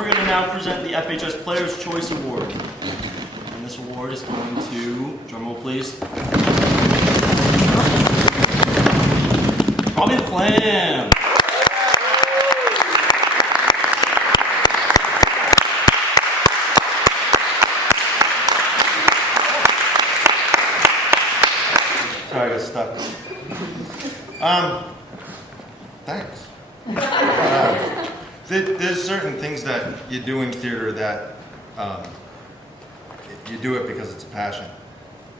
we're going to now present the FHS Players' Choice Award. And this award is going to, drumroll please, Robbie the Flam. Sorry, I got stuck. Thanks. There's certain things that you do in theater that you do it because it's a passion.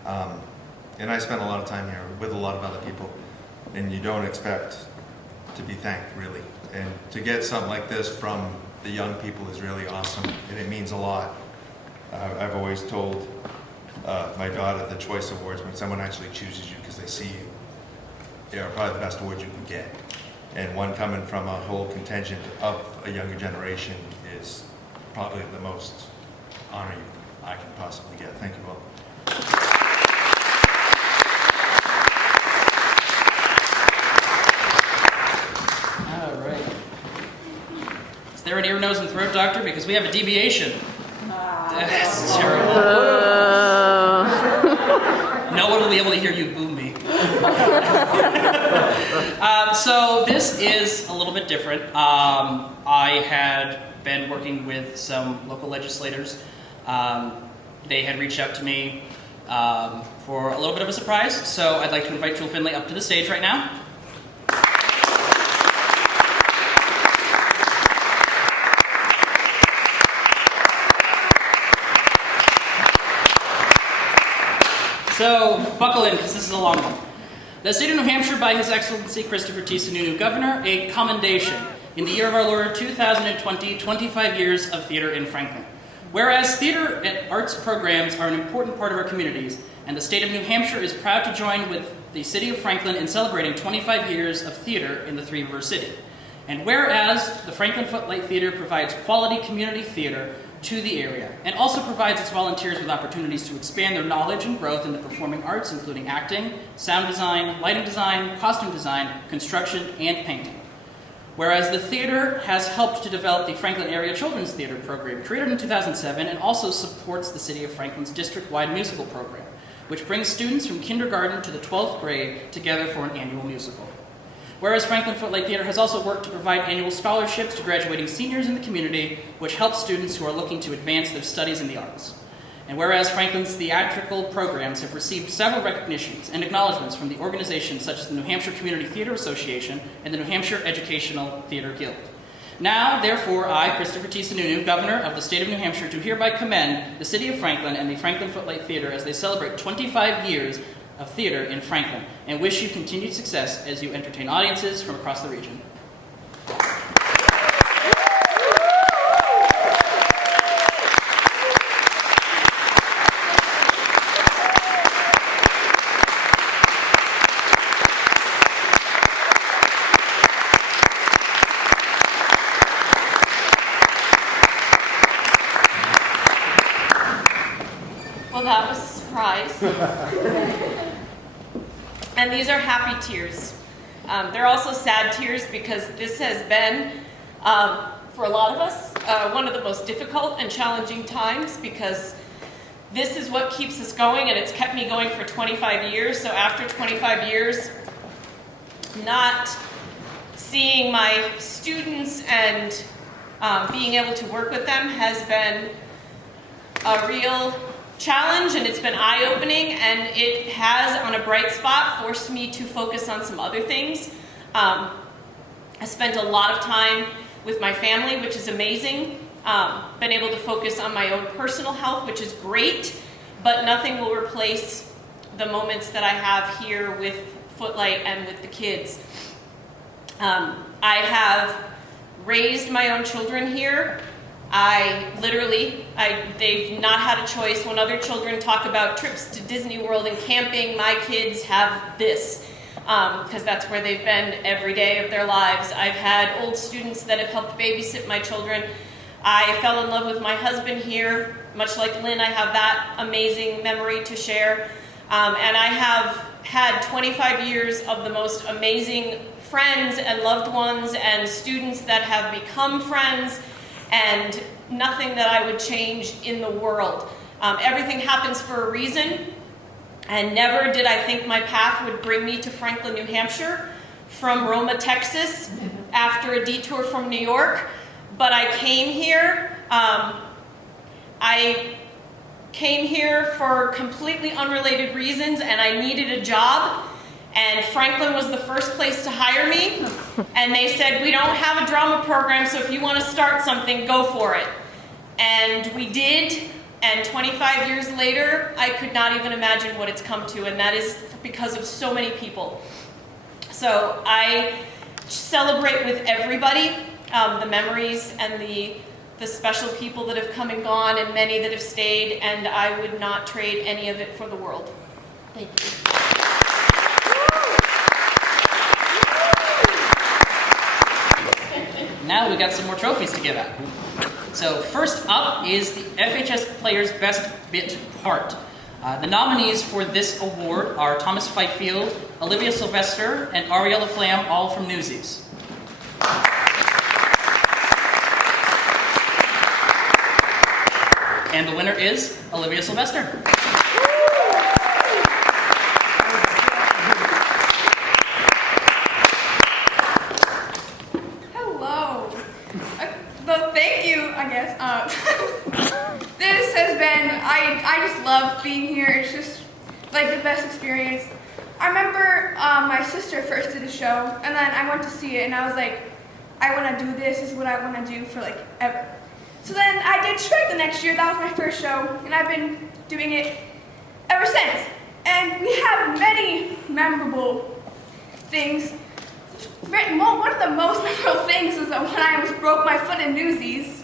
And I spend a lot of time here with a lot of other people, and you don't expect to be thanked, really. And to get something like this from the young people is really awesome, and it means a lot. I've always told my daughter the Choice Awards, when someone actually chooses you because they see you, they are probably the best awards you can get. And one coming from a whole contingent of a younger generation is probably the most honor I can possibly get. Thank you all. All right. Is there an ear, nose, and throat doctor? Because we have a deviation. That's terrible. No one will be able to hear you boo me. So this is a little bit different. I had been working with some local legislators. They had reached out to me for a little bit of a surprise, so I'd like to invite Jewel Finley up to the stage right now. So, buckle in, because this is a long one. The state of New Hampshire, by His Excellency Christopher T. Sununu, Governor, a commendation in the year of our Lord 2020, 25 years of theater in Franklin. Whereas theater and arts programs are an important part of our communities, and the state of New Hampshire is proud to join with the city of Franklin in celebrating 25 years of theater in the Three River City. And whereas the Franklin Footlight Theater provides quality community theater to the area, and also provides its volunteers with opportunities to expand their knowledge and growth in the performing arts, including acting, sound design, lighting design, costume design, construction, and painting. Whereas the theater has helped to develop the Franklin Area Children's Theater program, created in 2007, and also supports the City of Franklin's district-wide musical program, which brings students from kindergarten to the 12th grade together for an annual musical. Whereas Franklin Footlight Theater has also worked to provide annual scholarships to graduating seniors in the community, which helps students who are looking to advance their studies in the arts. And whereas Franklin's theatrical programs have received several recognitions and acknowledgments from the organizations such as the New Hampshire Community Theater Association and the New Hampshire Educational Theater Guild. Now, therefore, I, Christopher T. Sununu, Governor of the State of New Hampshire, do hereby commend the City of Franklin and the Franklin Footlight Theater as they celebrate 25 years of theater in Franklin, and wish you continued success as you entertain audiences from across the region. Well, that was a surprise. And these are happy tears. They're also sad tears because this has been, for a lot of us, one of the most difficult and challenging times, because this is what keeps us going, and it's kept me going for 25 years. So after 25 years, not seeing my students and being able to work with them has been a real challenge, and it's been eye-opening, and it has, on a bright spot, forced me to focus on some other things. I spent a lot of time with my family, which is amazing. Been able to focus on my own personal health, which is great, but nothing will replace the moments that I have here with Footlight and with the kids. I have raised my own children here. They've not had a choice. When other children talk about trips to Disney World and camping, my kids have this, because that's where they've been every day of their lives. I've had old students that have helped babysit my children. I fell in love with my husband here. Much like Lynn, I have that amazing memory to share. And I have had 25 years of the most amazing friends and loved ones and students that have become friends. and nothing that I would change in the world. Everything happens for a reason, and never did I think my path would bring me to Franklin, New Hampshire from Roma, Texas, after a detour from New York. But I came here. I came here for completely unrelated reasons, and I needed a job. And Franklin was the first place to hire me. And they said, we don't have a drama program, so if you want to start something, go for it. And we did. And 25 years later, I could not even imagine what it's come to. And that is because of so many people. So I celebrate with everybody, the memories and the special people that have come and gone, and many that have stayed, and I would not trade any of it for the world. Thank you. Now we got some more trophies to give out. So first up is the FHS Player's Best Bit Part. The nominees for this award are Thomas Fifield, Olivia Sylvester, and Ariella Flam, all from Newsies. And the winner is Olivia Sylvester. Hello. Well, thank you, I guess. This has been, I just love being here. It's just like the best experience. I remember my sister first did a show, and then I went to see it, and I was like, I want to do this. This is what I want to do for like ever. So then I did Shrek the next year. That was my first show, and I've been doing it ever since. And we have many memorable things. One of the most memorable things was that when I almost broke my foot in Newsies.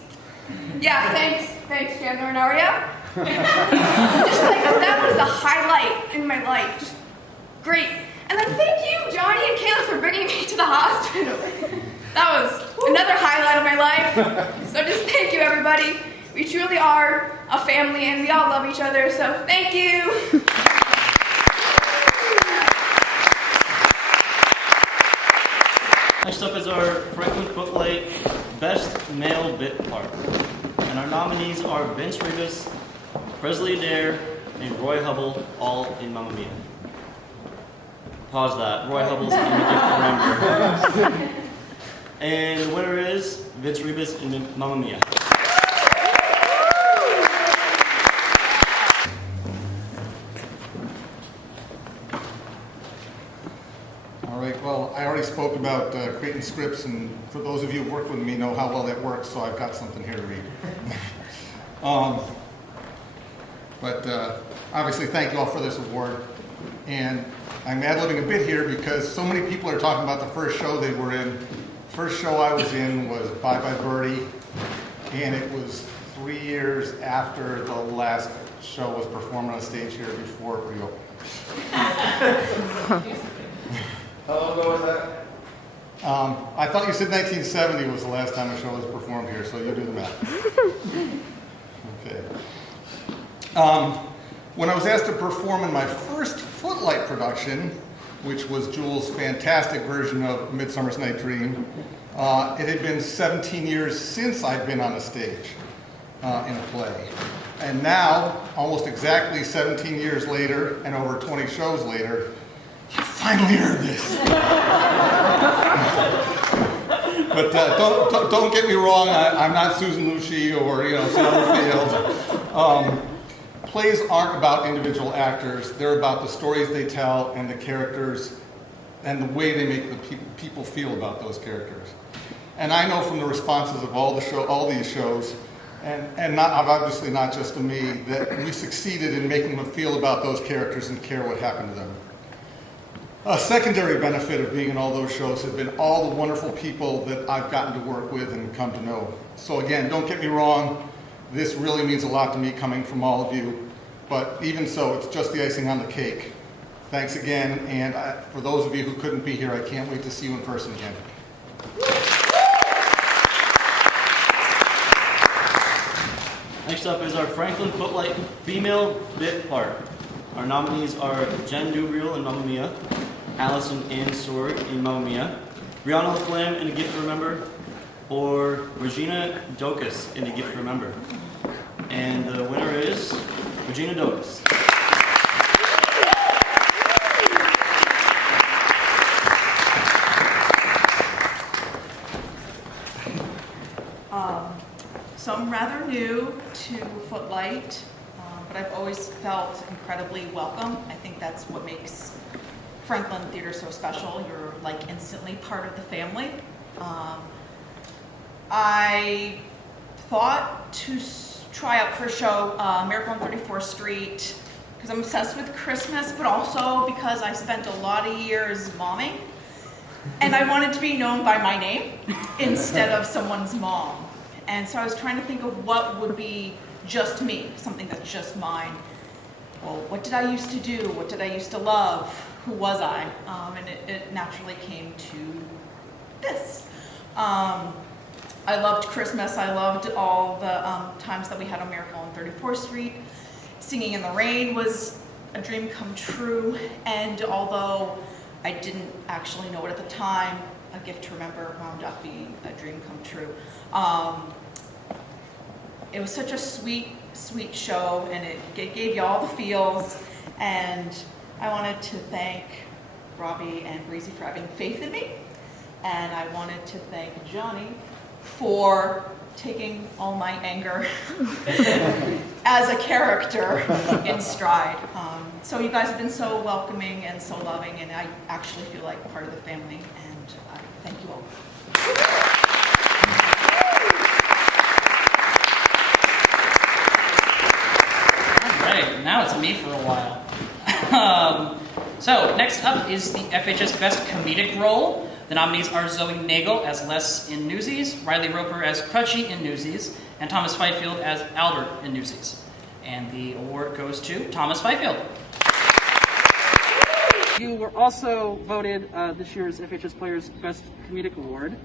Yeah, thanks, Chandler and Aria. Just like that was the highlight in my life. Just great. And then thank you, Johnny and Kayla, for bringing me to the hospital. That was another highlight of my life. So just thank you, everybody. We truly are a family, and we all love each other, so thank you. Next up is our Franklin Footlight Best Male Bit Part. And our nominees are Vince Rivas, Presley Adair, and Roy Hubble, all in Mamma Mia. Pause that. Roy Hubble's in the Gift Remember. And the winner is Vince Rivas in Mamma Mia. All right, well, I already spoke about creating scripts, and for those of you who work with me know how well that works, so I've got something here to read. Obviously, thank you all for this award. And I'm ad-libbing a bit here because so many people are talking about the first show they were in. First show I was in was Bye Bye Birdie, and it was 3 years after the last show was performed on stage here before it reopened. How long ago was that? I thought you said 1970 was the last time a show was performed here, so you do the math. Okay. When I was asked to perform in my first Footlight production, which was Jules' fantastic version of Midsummer's Night Dream, it had been 17 years since I'd been on a stage in a play. And now, almost exactly 17 years later, and over 20 shows later, I finally heard this. But don't get me wrong, I'm not Susan Lucci or Summerfield. Plays aren't about individual actors. They're about the stories they tell and the characters and the way they make the people feel about those characters. And I know from the responses of all these shows, and obviously not just to me, that we succeeded in making them feel about those characters and care what happened to them. A secondary benefit of being in all those shows have been all the wonderful people that I've gotten to work with and come to know. So again, don't get me wrong, this really means a lot to me coming from all of you, but even so, it's just the icing on the cake. Thanks again, and for those of you who couldn't be here, I can't wait to see you in person again. Next up is our Franklin Footlight Female Bit Part. Our nominees are Jen Dubriel in Mamma Mia, Allison Ann Sorg in Mamma Mia, Brianna LaFlamme in A Gift to Remember, or Regina Dokas in A Gift to Remember. And the winner is Regina Dokas. So I'm rather new to Footlight, but I've always felt incredibly welcome. I think that's what makes Franklin Theater so special. You're like instantly part of the family. I thought to try out for a show, Miracle on 34th Street, because I'm obsessed with Christmas, but also because I spent a lot of years momming, and I wanted to be known by my name instead of someone's mom. And so I was trying to think of what would be just me, something that's just mine. Well, what did I used to do? What did I used to love? Who was I? And it naturally came to this. I loved Christmas. I loved all the times that we had on Miracle on 34th Street. Singing in the Rain was a dream come true. And although I didn't actually know it at the time, A Gift to Remember wound up being a dream come true. It was such a sweet, sweet show, and it gave you all the feels. And I wanted to thank Robbie and Breezy for having faith in me. And I wanted to thank Johnny for taking all my anger as a character in stride. So you guys have been so welcoming and so loving, and I actually feel like part of the family, and I thank you all. All right, now it's me for a while. So next up is the FHS Best Comedic Role. The nominees are Zoe Nagel as Les in Newsies, Riley Roper as Crutchy in Newsies, and Thomas Fifield as Albert in Newsies. And the award goes to Thomas Fifield. You were also voted this year's FHS Players Best Comedic Award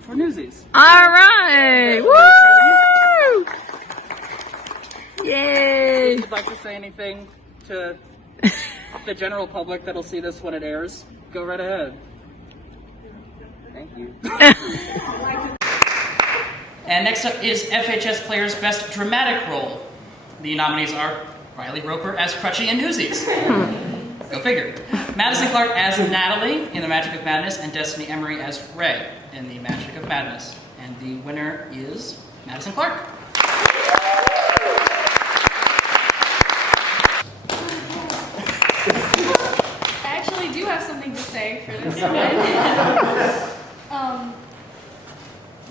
for Newsies. All right! Woo! Yay! If you'd like to say anything to the general public that'll see this when it airs, go right ahead. Thank you. And next up is FHS Players Best Dramatic Role. The nominees are Riley Roper as Crutchy in Newsies. Go figure. Madison Clark as Natalie in The Magic of Madness, and Destiny Emery as Ray in The Magic of Madness. And the winner is Madison Clark. I actually do have something to say for this one.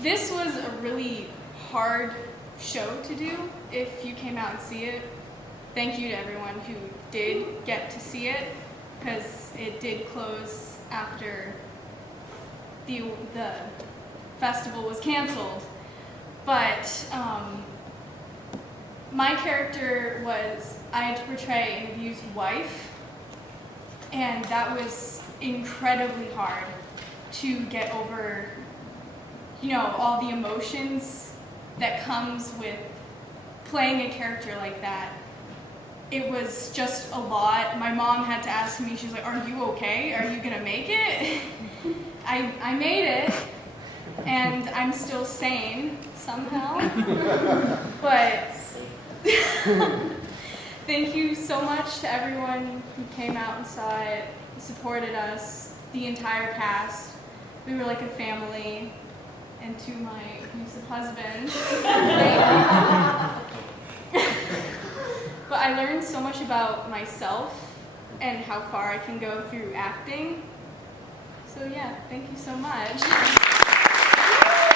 This was a really hard show to do if you came out and see it. Thank you to everyone who did get to see it, because it did close after the festival was canceled. But my character was, I had to portray an abused wife, and that was incredibly hard to get over, you know, all the emotions that comes with playing a character like that. It was just a lot. My mom had to ask me, she's like, "Are you okay? Are you gonna make it?" I made it, and I'm still sane somehow. But thank you so much to everyone who came out and saw it, supported us, the entire cast. We were like a family. And to my abusive husband. But I learned so much about myself and how far I can go through acting. So yeah, thank you so much.